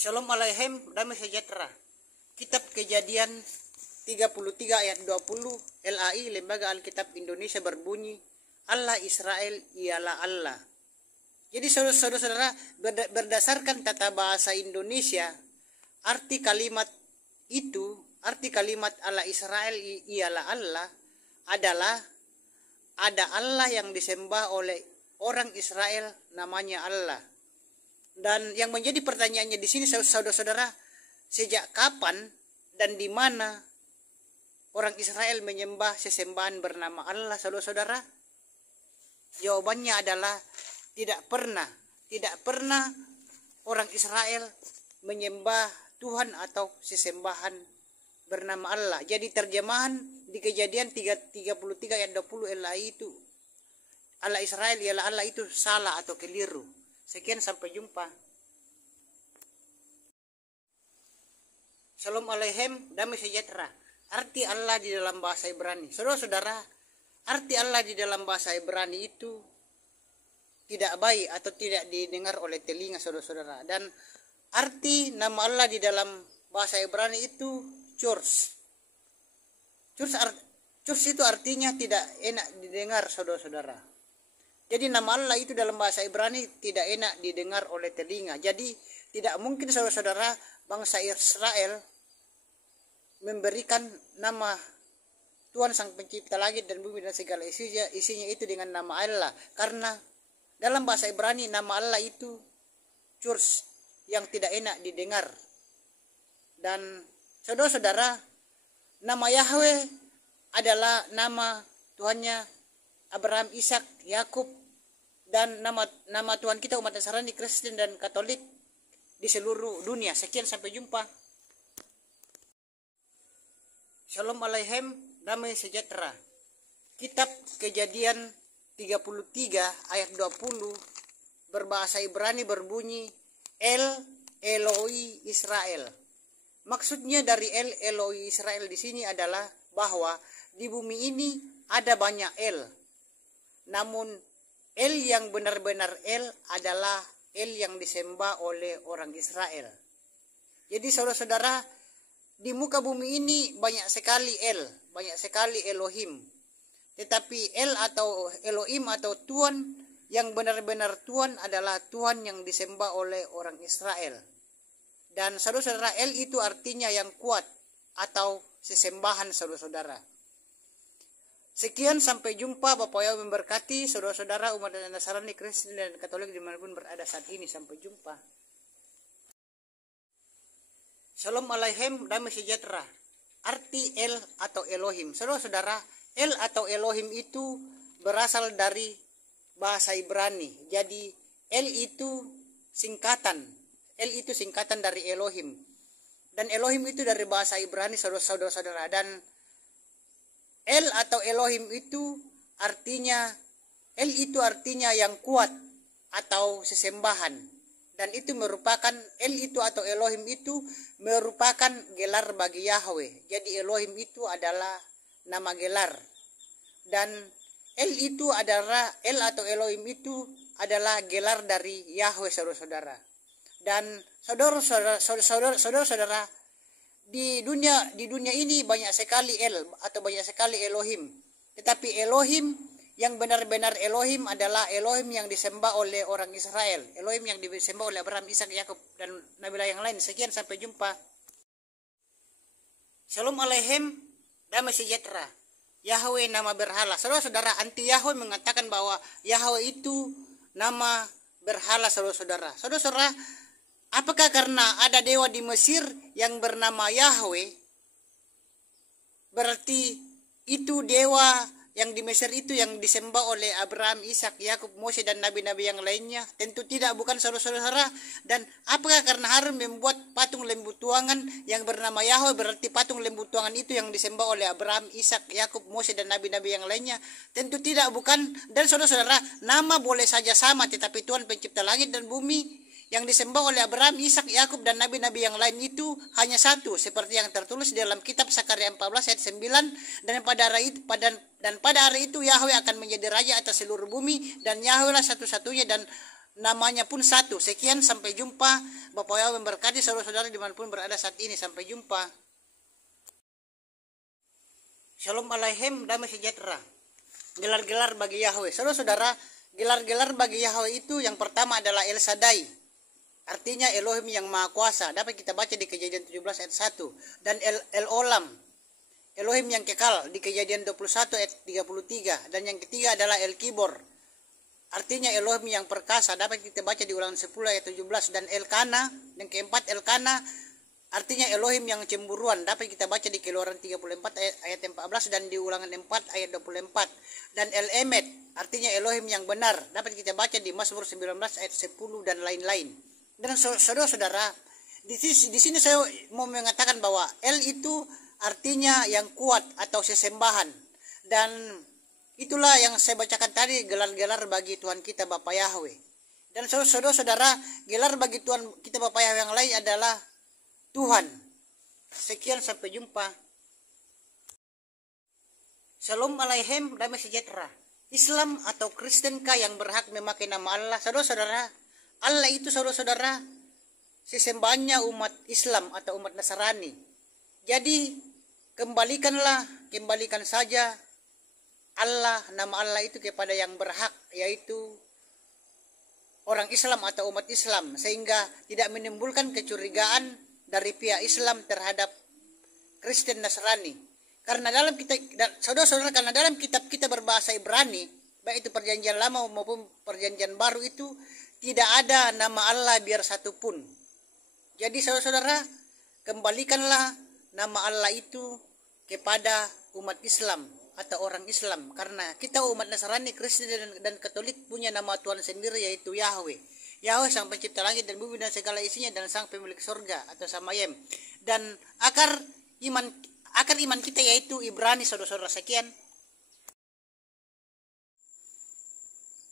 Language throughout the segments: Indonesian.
Shalom Aleichem, damai sejahtera. Kitab Kejadian 33 ayat 20 LAI Lembaga Alkitab Indonesia berbunyi, Allah Israel ialah Allah. Jadi saudara-saudara, berdasarkan tata bahasa Indonesia, arti kalimat Allah Israel ialah Allah adalah ada Allah yang disembah oleh orang Israel namanya Allah. Dan yang menjadi pertanyaannya di sini saudara-saudara, sejak kapan dan di mana orang Israel menyembah sesembahan bernama Allah, saudara-saudara? Jawabannya adalah tidak pernah orang Israel menyembah Tuhan atau sesembahan bernama Allah. Jadi terjemahan di Kejadian 33 ayat 20 LAI itu, Allah Israel ialah Allah, itu salah atau keliru. Sekian, sampai jumpa. Shalom Aleichem, damai sejahtera. Arti Allah di dalam bahasa Ibrani. Saudara-saudara, arti Allah di dalam bahasa Ibrani itu tidak baik atau tidak didengar oleh telinga saudara-saudara. Dan arti nama Allah di dalam bahasa Ibrani itu Churs. Churs itu artinya tidak enak didengar saudara-saudara. Jadi nama Allah itu dalam bahasa Ibrani tidak enak didengar oleh telinga. Jadi tidak mungkin saudara-saudara bangsa Israel memberikan nama Tuhan Sang Pencipta langit dan bumi dan segala isinya itu dengan nama Allah. Karena dalam bahasa Ibrani nama Allah itu Churs, yang tidak enak didengar. Dan saudara-saudara, nama Yahweh adalah nama Tuhannya Abraham, Ishak, Yakub, dan nama Tuhan kita umat Nasrani, Kristen, dan Katolik di seluruh dunia. Sekian, sampai jumpa. Shalom Aleichem, damai sejahtera. Kitab Kejadian 33 ayat 20 berbahasa Ibrani berbunyi El Eloi Israel. Maksudnya dari El Eloi Israel di sini adalah bahwa di bumi ini ada banyak El. Namun El yang benar-benar El adalah El yang disembah oleh orang Israel. Jadi saudara-saudara, di muka bumi ini banyak sekali El, banyak sekali Elohim. Tetapi El atau Elohim atau Tuhan yang benar-benar Tuhan adalah Tuhan yang disembah oleh orang Israel. Dan saudara-saudara, El itu artinya yang kuat atau sesembahan saudara-saudara. Sekian, sampai jumpa. Bapak Yahweh memberkati saudara-saudara umat Nasrani, Kristen, dan Katolik dimanapun berada saat ini. Sampai jumpa. Shalom Aleichem, damai sejahtera. Arti El atau Elohim. Saudara-saudara, El atau Elohim itu berasal dari bahasa Ibrani. Jadi El itu singkatan. El itu singkatan dari Elohim. Dan Elohim itu dari bahasa Ibrani, saudara-saudara. Dan El atau Elohim itu artinya yang kuat atau sesembahan. Dan itu merupakan El itu atau Elohim itu merupakan gelar bagi Yahweh. Jadi Elohim itu adalah nama gelar. Dan El atau Elohim itu adalah gelar dari Yahweh, saudara-saudara. Dan saudara-saudara, di dunia ini banyak sekali El atau banyak sekali Elohim. Tetapi Elohim yang benar-benar Elohim adalah Elohim yang disembah oleh orang Israel. Elohim yang disembah oleh Abraham, Ishak, Yakub, dan nabi yang lain. Sekian, sampai jumpa. Shalom Aleichem, damai sejahtera. Yahweh nama berhala. Saudara-saudara, anti Yahweh mengatakan bahwa Yahweh itu nama berhala, saudara-saudara. Saudara-saudara, apakah karena ada dewa di Mesir yang bernama Yahweh, berarti itu dewa yang di Mesir itu yang disembah oleh Abraham, Ishak, Yakub, Mose, dan nabi-nabi yang lainnya? Tentu tidak, bukan saudara-saudara. Dan apakah karena Harun membuat patung lembu tuangan yang bernama Yahweh, berarti patung lembu tuangan itu yang disembah oleh Abraham, Ishak, Yakub, Mose, dan nabi-nabi yang lainnya? Tentu tidak, bukan. Dan saudara-saudara, nama boleh saja sama, tetapi Tuhan Pencipta langit dan bumi yang disembah oleh Abraham, Ishak, Yakub, dan nabi-nabi yang lain itu hanya satu, seperti yang tertulis di dalam kitab Sakaria 14 ayat 9. Dan pada hari itu Yahweh akan menjadi raja atas seluruh bumi, dan Yahweh lah satu-satunya, dan namanya pun satu. Sekian, sampai jumpa. Bapak Yahweh memberkati saudara-saudara dimanapun berada saat ini. Sampai jumpa. Shalom Aleichem, damai sejahtera. Gelar-gelar bagi Yahweh. Saudara-saudara, gelar-gelar bagi Yahweh itu yang pertama adalah El Shaddai. Artinya Elohim yang Maha Kuasa. Dapat kita baca di Kejadian 17 ayat 1. Dan El Olam, Elohim yang kekal, di Kejadian 21 ayat 33. Dan yang ketiga adalah El Kibor, artinya Elohim yang perkasa. Dapat kita baca di Ulangan 10 ayat 17. Dan Elkana, yang keempat Elkana, artinya Elohim yang cemburuan. Dapat kita baca di Keluaran 34 ayat 14 dan di Ulangan 4 ayat 24. Dan El Emet, artinya Elohim yang benar. Dapat kita baca di Mazmur 19 ayat 10 dan lain-lain. Dan saudara-saudara, di sini saya mau mengatakan bahwa El itu artinya yang kuat atau sesembahan. Dan itulah yang saya bacakan tadi, gelar-gelar bagi Tuhan kita Bapa Yahweh. Dan saudara-saudara, gelar bagi Tuhan kita Bapa Yahweh yang lain adalah Tuhan. Sekian, sampai jumpa. Shalom Aleichem, damai sejahtera. Islam atau Kristenkah yang berhak memakai nama Allah? Saudara-saudara, Allah itu saudara-saudara sesembahannya umat Islam atau umat Nasrani. Jadi kembalikan saja Allah, nama Allah itu kepada yang berhak, yaitu orang Islam atau umat Islam, sehingga tidak menimbulkan kecurigaan dari pihak Islam terhadap Kristen Nasrani. Karena dalam saudara-saudara, karena dalam kitab kita berbahasa Ibrani, baik itu perjanjian lama maupun perjanjian baru, itu tidak ada nama Allah biar satupun. Jadi saudara-saudara, kembalikanlah nama Allah itu kepada umat Islam atau orang Islam. Karena kita umat Nasrani, Kristen dan Katolik punya nama Tuhan sendiri, yaitu Yahweh. Yahweh sang pencipta langit dan bumi dan segala isinya, dan sang pemilik surga atau Samayem. Dan akar iman kita yaitu Ibrani, saudara-saudara. Sekian.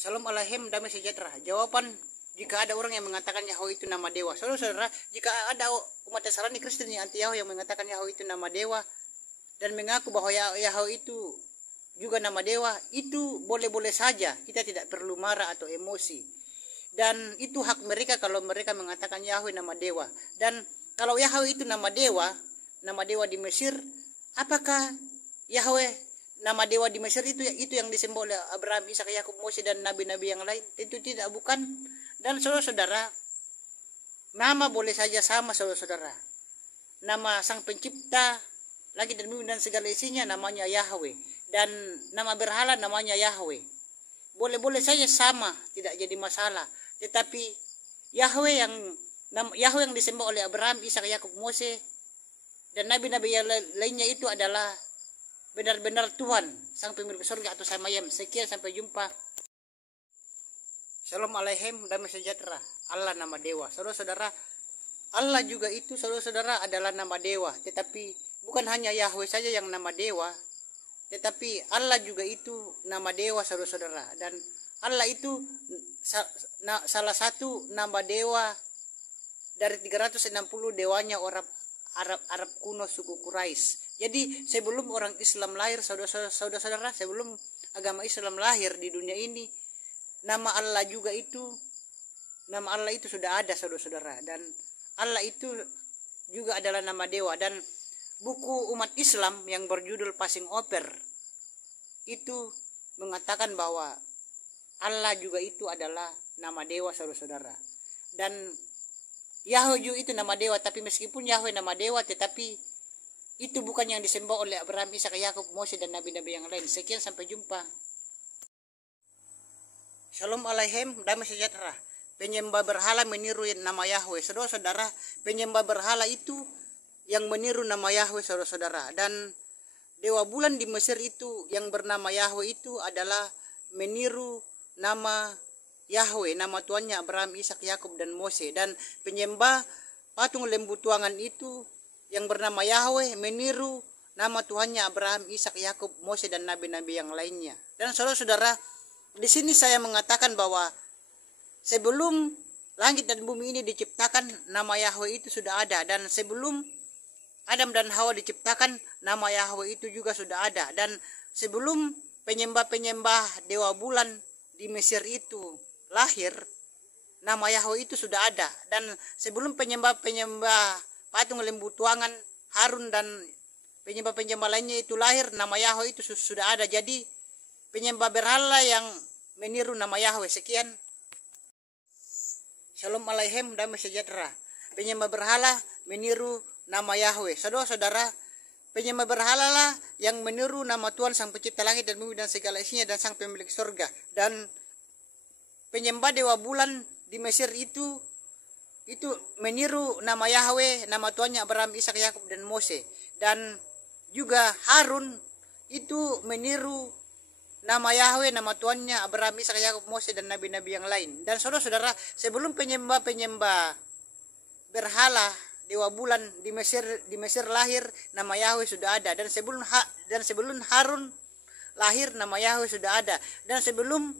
Shalom Aleichem, damai sejahtera. Jawaban jika ada orang yang mengatakan Yahweh itu nama dewa. Saudara-saudara, jika ada umat Nasrani Kristen yang anti Yahweh yang mengatakan Yahweh itu nama dewa dan mengaku bahwa Yahweh itu juga nama dewa, itu boleh-boleh saja. Kita tidak perlu marah atau emosi. Dan itu hak mereka kalau mereka mengatakan Yahweh nama dewa. Dan kalau Yahweh itu nama dewa di Mesir, apakah Yahweh nama dewa di Mesir itu yang disembah oleh Abraham, Ishak, Yakub, Mose dan nabi-nabi yang lain? Tentu tidak, bukan. Dan saudara-saudara, nama boleh saja sama, saudara-saudara. Nama sang pencipta langit dan bumi dan segala isinya namanya Yahweh, dan nama berhala namanya Yahweh. Boleh-boleh saja sama, tidak jadi masalah. Tetapi Yahweh yang disembah oleh Abraham, Ishak, Yakub, Mose dan nabi-nabi yang lainnya itu adalah benar-benar Tuhan, sang pemilik surga atau Samayem. Sekian, sampai jumpa. Shalom Aleichem, damai sejahtera. Allah nama dewa. Saudara-saudara, Allah juga itu saudara-saudara adalah nama dewa. Tetapi bukan hanya Yahweh saja yang nama dewa, tetapi Allah juga itu nama dewa, saudara-saudara. Dan Allah itu salah satu nama dewa dari 360 dewanya orang Arab kuno suku Quraisy. Jadi sebelum orang Islam lahir, saudara-saudara, sebelum agama Islam lahir di dunia ini, nama Allah itu sudah ada, saudara-saudara. Dan Allah itu juga adalah nama dewa. Dan buku umat Islam yang berjudul Passing Over itu mengatakan bahwa Allah juga itu adalah nama dewa, saudara-saudara. Dan Yahweh juga itu nama dewa, tapi meskipun Yahweh nama dewa, tetapi itu bukan yang disembah oleh Abraham, Ishak, Yakub, Mose dan nabi-nabi yang lain. Sekian, sampai jumpa. Shalom Aleichem, damai sejahtera. Penyembah berhala meniru nama Yahweh. Saudara-saudara, penyembah berhala itu yang meniru nama Yahweh, saudara-saudara. Dan dewa bulan di Mesir itu yang bernama Yahweh itu adalah meniru nama Yahweh, nama tuannya Abraham, Ishak, Yakub dan Mose. Dan penyembah patung lembu tuangan itu yang bernama Yahweh meniru nama Tuhannya Abraham, Ishak, Yakub, Mose dan nabi-nabi yang lainnya. Dan saudara-saudara, di sini saya mengatakan bahwa sebelum langit dan bumi ini diciptakan, nama Yahweh itu sudah ada. Dan sebelum Adam dan Hawa diciptakan, nama Yahweh itu juga sudah ada. Dan sebelum penyembah-penyembah dewa bulan di Mesir itu lahir, nama Yahweh itu sudah ada. Dan sebelum penyembah-penyembah patung lembu tuangan, Harun dan penyembah-penyembah lainnya itu lahir, nama Yahweh itu sudah ada. Jadi penyembah berhala yang meniru nama Yahweh. Sekian. Shalom Aleichem, damai sejahtera. Penyembah berhala meniru nama Yahweh. Saudara-saudara, penyembah berhala lah yang meniru nama Tuhan Sang Pencipta langit dan bumi dan segala isinya dan Sang Pemilik surga. Dan penyembah dewa bulan di Mesir itu meniru nama Yahweh, nama Tuhannya Abraham, Ishak, Yakub dan Mose. Dan juga Harun itu meniru nama Yahweh, nama Tuhannya Abraham, Ishak, Yakub, Mose dan nabi-nabi yang lain. Dan saudara-saudara, sebelum penyembah-penyembah berhala dewa bulan di Mesir lahir, nama Yahweh sudah ada. Dan sebelum Harun lahir, nama Yahweh sudah ada. Dan sebelum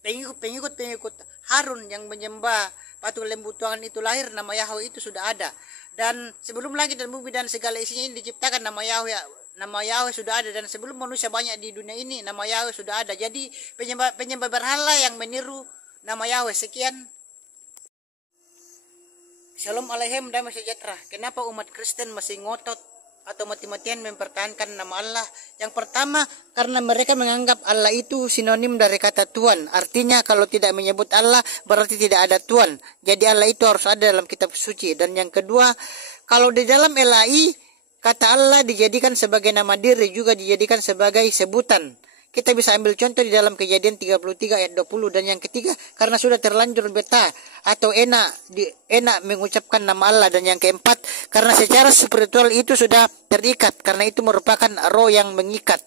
pengikut Harun yang menyembah patung lembu tuangan itu lahir, nama Yahweh itu sudah ada. Dan sebelum langit dan bumi dan segala isinya ini diciptakan, nama Yahweh sudah ada. Dan sebelum manusia banyak di dunia ini, nama Yahweh sudah ada. Jadi penyembah berhala yang meniru nama Yahweh. Sekian. Shalom Aleichem, damai sejahtera. Kenapa umat Kristen masih ngotot atau mati-matian mempertahankan nama Allah? Yang pertama, karena mereka menganggap Allah itu sinonim dari kata Tuhan. Artinya kalau tidak menyebut Allah berarti tidak ada Tuhan. Jadi Allah itu harus ada dalam kitab suci. Dan yang kedua, kalau di dalam LAI kata Allah dijadikan sebagai nama diri, juga dijadikan sebagai sebutan. Kita bisa ambil contoh di dalam Kejadian 33 ayat 20. Dan yang ketiga, karena sudah terlanjur betah atau enak mengucapkan nama Allah. Dan yang keempat, karena secara spiritual itu sudah terikat, karena itu merupakan roh yang mengikat.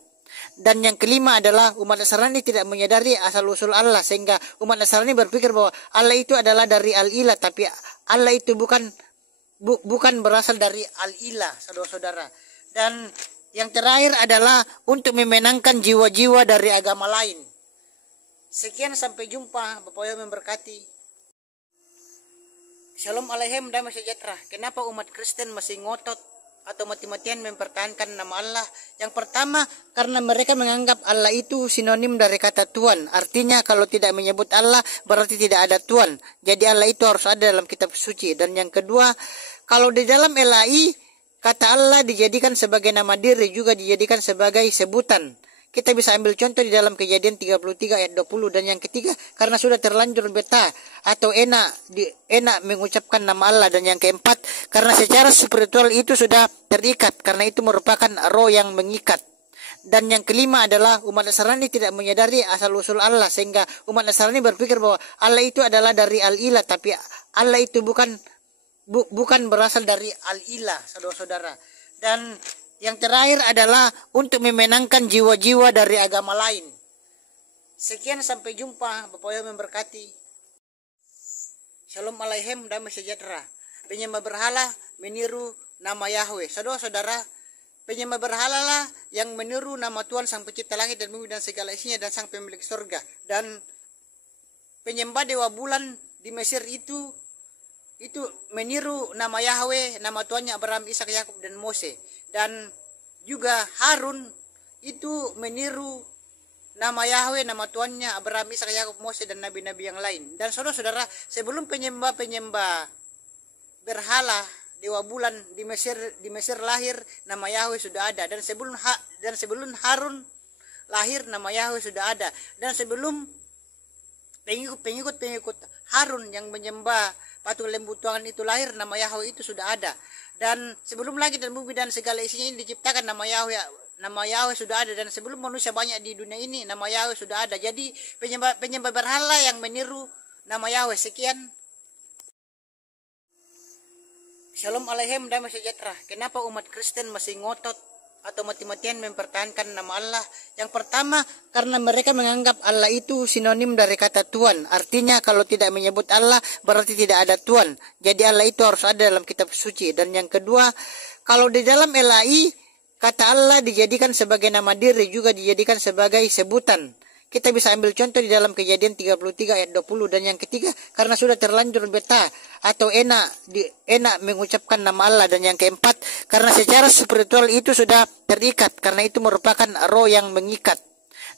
Dan yang kelima adalah umat Nasrani tidak menyadari asal-usul Allah, sehingga umat Nasrani berpikir bahwa Allah itu adalah dari Al-Ilah, tapi Allah itu bukan berasal dari Al-Ilah, saudara-saudara. Dan yang terakhir adalah untuk memenangkan jiwa-jiwa dari agama lain. Sekian, sampai jumpa. Bapak Yesus memberkati. Shalom Aleichem, damai sejahtera. Kenapa umat Kristen masih ngotot atau mati-matian mempertahankan nama Allah? Yang pertama, karena mereka menganggap Allah itu sinonim dari kata Tuhan. Artinya kalau tidak menyebut Allah berarti tidak ada Tuhan. Jadi Allah itu harus ada dalam kitab suci. Dan yang kedua, kalau di dalam LAI kata Allah dijadikan sebagai nama diri, juga dijadikan sebagai sebutan. Kita bisa ambil contoh di dalam Kejadian 33 ayat 20. Dan yang ketiga, karena sudah terlanjur betah atau enak mengucapkan nama Allah. Dan yang keempat, karena secara spiritual itu sudah terikat, karena itu merupakan roh yang mengikat. Dan yang kelima adalah umat Nasrani tidak menyadari asal-usul Allah, sehingga umat Nasrani berpikir bahwa Allah itu adalah dari Al-Ilah, tapi Allah itu bukan berasal dari Al-Ilah, saudara-saudara. Dan yang terakhir adalah untuk memenangkan jiwa-jiwa dari agama lain. Sekian, sampai jumpa. Bapak Yesus memberkati. Shalom Aleichem, damai sejahtera. Penyembah berhala meniru nama Yahweh. Saudara-saudara, penyembah berhala lah yang meniru nama Tuhan Sang Pencipta langit dan bumi dan segala isinya dan Sang Pemilik surga. Dan penyembah dewa bulan di Mesir itu meniru nama Yahweh, nama Tuhannya Abraham, Ishak, Yakub dan Mose. Dan juga Harun itu meniru nama Yahweh, nama Tuhannya Abraham, Ishak, Yakub, Mose dan nabi-nabi yang lain. Dan saudara-saudara, sebelum penyembah berhala dewa bulan di Mesir lahir, nama Yahweh sudah ada. Dan sebelum Harun lahir, nama Yahweh sudah ada. Dan sebelum pengikut Harun yang menyembah patung lembu tuangan itu lahir, nama Yahweh itu sudah ada. Dan sebelum langit dan bumi dan segala isinya ini diciptakan, nama Yahweh sudah ada. Dan sebelum manusia banyak di dunia ini, nama Yahweh sudah ada. Jadi penyembah berhala yang meniru nama Yahweh. Sekian. Shalom Aleichem, damai sejahtera. Kenapa umat Kristen masih ngotot atau mati-matian mempertahankan nama Allah? Yang pertama, karena mereka menganggap Allah itu sinonim dari kata Tuhan. Artinya kalau tidak menyebut Allah berarti tidak ada Tuhan. Jadi Allah itu harus ada dalam kitab suci. Dan yang kedua, kalau di dalam LAI kata Allah dijadikan sebagai nama diri, juga dijadikan sebagai sebutan. Kita bisa ambil contoh di dalam Kejadian 33 ayat 20. Dan yang ketiga, karena sudah terlanjur betah atau enak mengucapkan nama Allah. Dan yang keempat, karena secara spiritual itu sudah terikat, karena itu merupakan roh yang mengikat.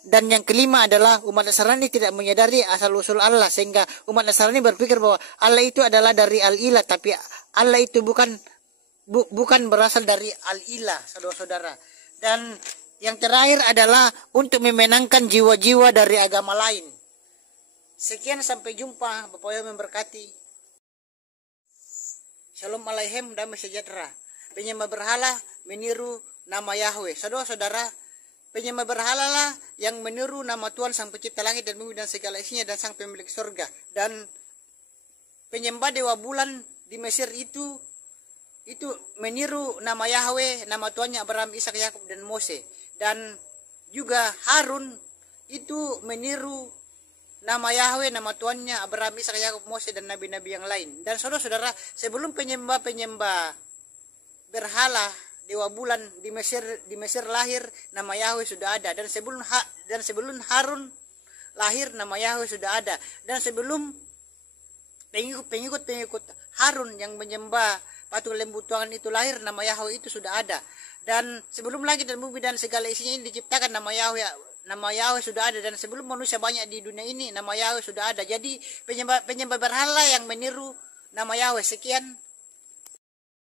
Dan yang kelima adalah umat Nasrani tidak menyadari asal-usul Allah, sehingga umat Nasrani berpikir bahwa Allah itu adalah dari Al-Ilah, tapi Allah itu bukan berasal dari Al-Ilah, saudara-saudara. Dan yang terakhir adalah untuk memenangkan jiwa-jiwa dari agama lain. Sekian, sampai jumpa. Bapak Ibu memberkati. Shalom Aleichem, damai sejahtera. Penyembah berhala meniru nama Yahweh. Saudara-saudara, penyembah berhala lah yang meniru nama Tuhan Sang Pencipta langit dan bumi dan segala isinya dan Sang Pemilik surga. Dan penyembah dewa bulan di Mesir itu meniru nama Yahweh, nama Tuhannya Abraham, Ishak, Yakub dan Mose. Dan juga Harun itu meniru nama Yahweh, nama Tuhannya Abraham, Ishak, Yakub, Mose dan nabi-nabi yang lain. Dan saudara-saudara, sebelum penyembah berhala dewa bulan di Mesir lahir, nama Yahweh sudah ada. Dan sebelum Harun lahir, nama Yahweh sudah ada. Dan sebelum pengikut Harun yang menyembah patung lembu Tuhan itu lahir, nama Yahweh itu sudah ada. Dan sebelum langit dan bumi dan segala isinya ini diciptakan, nama Yahweh sudah ada. Dan sebelum manusia banyak di dunia ini, nama Yahweh sudah ada. Jadi penyembah berhala yang meniru nama Yahweh. Sekian.